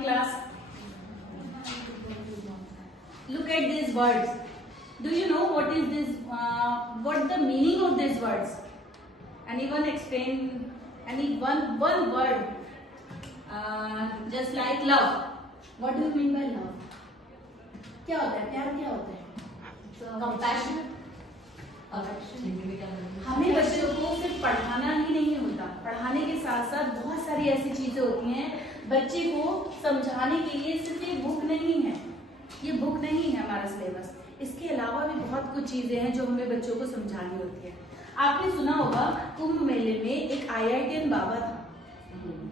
morning class. Look at these words. Do you know what is this? What the meaning of these words? Anyone explain? Any one word? Just like love. What do you mean by love? क्या होता है प्यार? क्या होता है? Compassion. हमें बच्चों को सिर्फ पढ़ाना ही नहीं होता, पढ़ाने के साथ साथ बहुत सारी ऐसी चीजें होती हैं बच्चे को समझाने के लिए। सिर्फ ये बुक नहीं है, ये बुक नहीं है हमारा सिलेबस। इसके अलावा भी बहुत कुछ चीजें हैं जो हमें बच्चों को समझानी होती है। आपने सुना होगा कुंभ मेले में एक IITian बाबा था।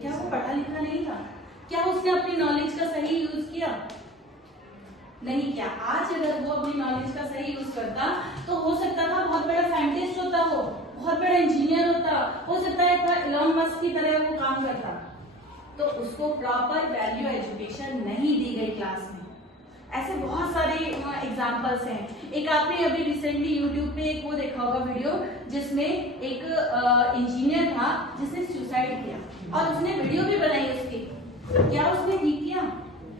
क्या वो पढ़ा लिखा नहीं था? क्या उसने अपनी नॉलेज का सही यूज किया? नहीं किया। आज अगर वो अपनी नॉलेज का सही यूज करता तो हो सकता था बहुत बड़ा साइंटिस्ट होता, वो बहुत बड़ा इंजीनियर होता, हो सकता है था इलॉन मस्क की तरह वो काम करता। तो उसको प्रॉपर वैल्यू एजुकेशन नहीं दी गई क्लास में। ऐसे बहुत सारे एग्जांपल्स हैं। एक आपने अभी रिसेंटली यूट्यूब पे एक वो देखा होगा वीडियो जिसमें एक इंजीनियर था जिसने सुसाइड किया और उसने वीडियो भी बनाई उसकी। क्या उसने ठीक किया?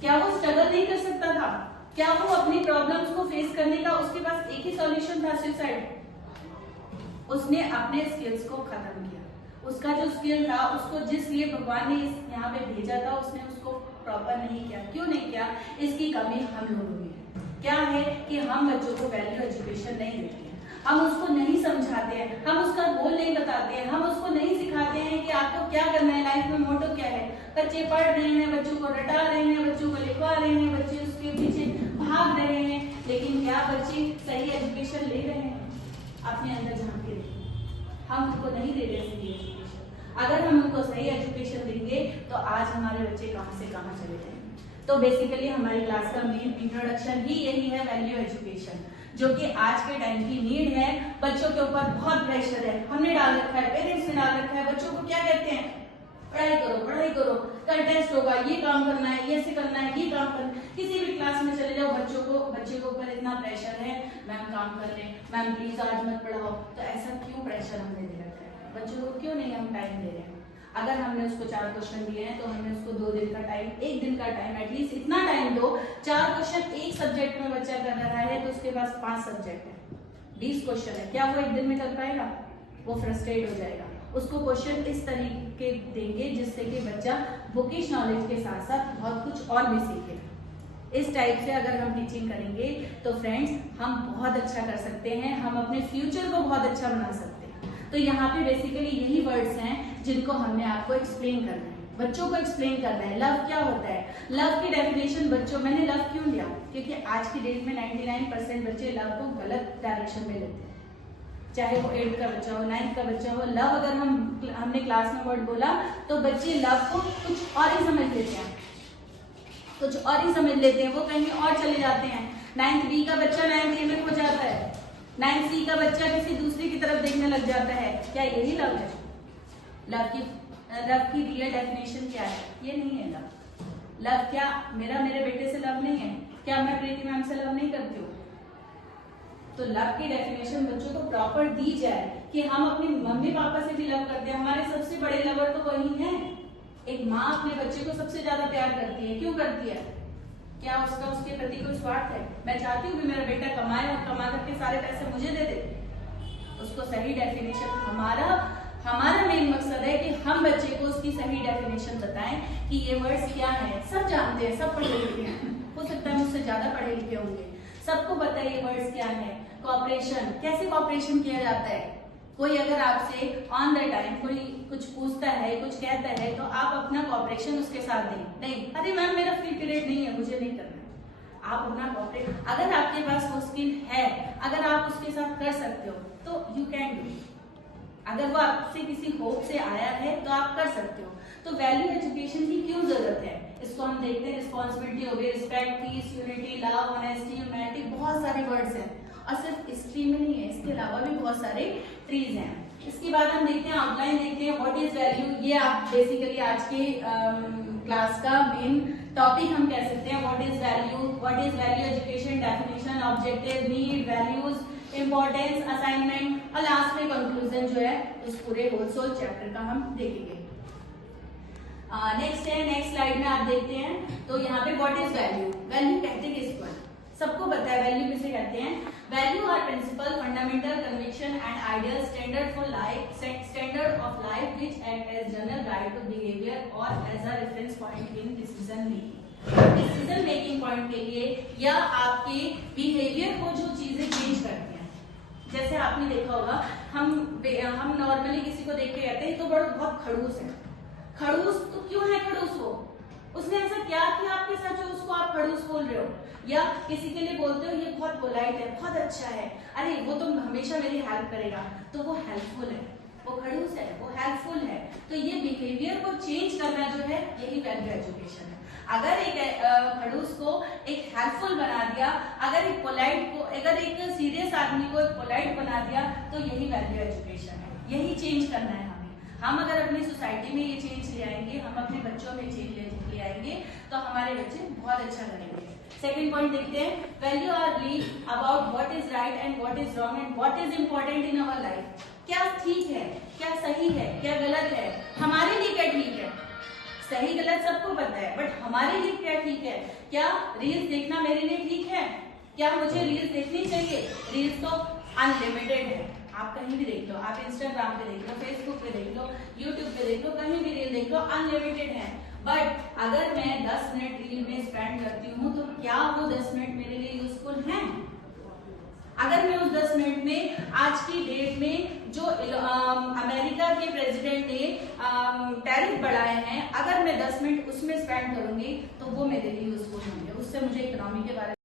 क्या वो स्ट्रगल नहीं कर सकता था? क्या वो अपनी प्रॉब्लम्स को फेस करने का उसके पास एक ही सॉल्यूशन था, सुसाइड? उसने अपने स्किल्स को खत्म किया। उसका जो स्किल था, उसको जिस लिए भगवान ने यहाँ पे भेजा था, उसने उसको प्रॉपर नहीं किया। क्यों नहीं किया? इसकी कमी हम लोगों में है। क्या है कि हम बच्चों को वैल्यू एजुकेशन नहीं देते हैं, हम उसको नहीं समझाते हैं, हम उसका गोल नहीं बताते हैं, हम उसको नहीं सिखाते हैं कि आपको क्या करना है, लाइफ में मोटो क्या है। बच्चे पढ़ रहे हैं, बच्चों को रटा रहे हैं, बच्चों को लिखवा रहे हैं, बच्चे उसके पीछे भाग रहे हैं, लेकिन क्या बच्चे सही एजुकेशन ले रहे हैं? अपने अंदर झांक के देखिए, हम उनको नहीं दे रहे सही एजुकेशन। अगर हम उनको सही एजुकेशन देंगे तो आज हमारे बच्चे कहाँ से कहाँ चले जाएंगे। तो बेसिकली हमारी क्लास का मेन इंट्रोडक्शन ही यही है, वैल्यू एजुकेशन, जो कि आज के टाइम की नीड है। बच्चों के ऊपर बहुत प्रेशर है, हमने डाल रखा है, पेरेंट्स ने डाल रखा है। बच्चों को क्या कहते हैं? पढ़ाई करो, पढ़ाई करो, कल टेस्ट होगा, ये काम करना है, ये से करना है, ये काम करना है। किसी भी क्लास में चले जाओ, बच्चे को ऊपर इतना प्रेशर है, मैम काम कर रहे हैं, मैम प्लीज आज मत पढ़ाओ। तो ऐसा क्यों प्रेशर हमने दे रखा है? बच्चों को क्यों नहीं हम टाइम दे रहे हैं? अगर हमने उसको 4 क्वेश्चन दिए हैं तो हमें उसको 2 दिन का टाइम, 1 दिन का टाइम, एटलीस्ट इतना टाइम दो। 4 क्वेश्चन एक सब्जेक्ट में बच्चा कर रहा है तो उसके पास 5 सब्जेक्ट है, 20 क्वेश्चन है। क्या वो 1 दिन में कर पाएगा? वो फ्रस्ट्रेट हो जाएगा। उसको क्वेश्चन इस तरीके देंगे जिससे कि बच्चा बुकिश नॉलेज के साथ साथ बहुत कुछ और भी सीखे। इस टाइप से अगर हम टीचिंग करेंगे तो फ्रेंड्स हम बहुत अच्छा कर सकते हैं, हम अपने फ्यूचर को बहुत अच्छा बना सकते हैं। तो यहाँ पे बेसिकली यही वर्ड्स हैं जिनको हमने आपको एक्सप्लेन करना है, बच्चों को एक्सप्लेन करना है। लव क्या होता है? लव की डेफिनेशन बच्चों, मैंने लव क्यों लिया? क्योंकि आज की डेट में 99% बच्चे लव को गलत डायरेक्शन में लेते हैं। चाहे वो 8th का बच्चा हो, 9th का बच्चा हो, लव अगर हमने क्लास में वर्ड बोला तो बच्चे लव को कुछ और ही समझ लेते हैं, कुछ और ही समझ लेते हैं, वो कहीं और चले जाते हैं। 9th B का बच्चा 9th A में खो जाता है, 9th C का बच्चा किसी दूसरे की तरफ देखने लग जाता है। क्या यही लव है? लव की रियल डेफिनेशन क्या है? ये नहीं है लव। लव क्या मेरे बेटे से लव नहीं है? क्या मैं प्रीति मैम से लव नहीं करती हूँ? तो लव की डेफिनेशन बच्चों को प्रॉपर दी जाए कि हम अपने मम्मी पापा से भी लव करते हैं। हमारे सबसे बड़े लवर तो वही हैं। एक माँ अपने बच्चे को सबसे ज्यादा प्यार करती है। क्यों करती है? क्या उसका उसके प्रति कोई स्वार्थ है? मैं चाहती हूँ कि मेरा बेटा कमाए और कमा करके सारे पैसे मुझे दे दे। उसको सही डेफिनेशन, हमारा मेन मकसद है कि हम बच्चे को उसकी सही डेफिनेशन बताएं कि ये वर्ड्स क्या है। सब जानते हैं, सब पढ़े लिखे हैं, हो सकता है मुझसे ज्यादा पढ़े लिखे होंगे, सबको पता है ये वर्ड्स क्या है। कोऑपरेशन, कैसे कोऑपरेशन किया जाता है? कोई अगर आपसे ऑन द टाइम कोई कुछ पूछता है, कुछ कहता है, तो आप अपना कोऑपरेशन उसके साथ दें। नहीं, अरे मैम मेरा फ्री पीरियड नहीं है, मुझे नहीं करना है। आप अपना कोऑपरेट, अगर आपके पास वो स्किल है, अगर आप उसके साथ कर सकते हो तो यू कैन डू। अगर वो आपसे किसी होप से आया है तो आप कर सकते हो। तो वैल्यू एजुकेशन की क्यों जरूरत है? इसको हम देखते हैं, रिस्पॉन्सिबिलिटी हो गई, respect, peace, unity, love, honesty, humanity, बहुत सारे वर्ड्स हैं। और सिर्फ इस ट्री में नहीं है, इसके अलावा भी बहुत सारे ट्रीज हैं। इसके बाद हम देखते हैं, आउटलाइन देखते हैं, व्हाट इज वैल्यू। ये आप बेसिकली आज के क्लास का मेन टॉपिक हम कह सकते हैं। What is value education, definition, objective, need, values, importance, assignment और लास्ट में कंक्लूजन जो है उस पूरे होल सोल चैप्टर का हम देखेंगे। नेक्स्ट स्लाइड में आप देखते हैं तो यहाँ पे व्हाट इज वैल्यू। वैल्यू कहते किसको है, सबको पता है वैल्यू किसे कहते हैं। Value are principle, fundamental, conviction and ideal standard for life, standard of life which act as general guide to behaviour और as a reference point in decision making point के लिए या आपके बिहेवियर को जो चीजें चेंज करती हैं। जैसे आपने देखा होगा हम नॉर्मली किसी को देख के कहते हैं तो बहुत खड़ूस है। खड़ूस तो क्यों है खड़ूस वो, उसने ऐसा क्या किया आपके साथ जो उसको आप खड़ूस बोल रहे हो। या किसी के लिए बोलते हो ये बहुत पोलाइट है, बहुत अच्छा है, अरे वो तो हमेशा मेरी हेल्प करेगा, तो वो हेल्पफुल है। वो खड़ूस है, वो हेल्पफुल है। तो ये बिहेवियर को चेंज करना जो है यही वैल्यू एजुकेशन है। अगर एक खड़ूस को एक हेल्पफुल बना दिया, अगर एक पोलाइट को, अगर एक सीरियस आदमी को एक पोलाइट बना दिया, तो यही वैल्यू एजुकेशन है। यही चेंज करना है हमें। हम अगर अपनी सोसाइटी में ये चेंज ले आएंगे, हम अपने बच्चों में चेंज ले आएंगे, तो हमारे बच्चे बहुत अच्छा करेंगे। सेकेंड पॉइंट देखते हैं, value are believe about what is right and what is wrong and what is important in our life. क्या ठीक है, क्या सही है, क्या गलत है, हमारे लिए क्या ठीक है। सही गलत सबको पता है, बट हमारे लिए क्या ठीक है। क्या रील्स देखना मेरे लिए ठीक है, क्या मुझे रील्स देखनी चाहिए। रील्स तो अनलिमिटेड है, आप कहीं भी देख लो, आप इंस्टाग्राम पे देख लो, फेसबुक पे देख लो, यूट्यूब पे देख लो, कहीं भी रील देख लो, अनलिमिटेड है। बट अगर मैं 10 मिनट रील में स्पेंड करती हूँ तो क्या वो 10 मिनट मेरे लिए यूजफुल हैं। अगर मैं उस 10 मिनट में आज की डेट में जो अमेरिका के प्रेसिडेंट ने टैरिफ बढ़ाए हैं, अगर मैं 10 मिनट उसमें स्पेंड करूंगी तो वो मेरे लिए यूजफुल होंगे, उससे मुझे इकोनॉमी के बारे में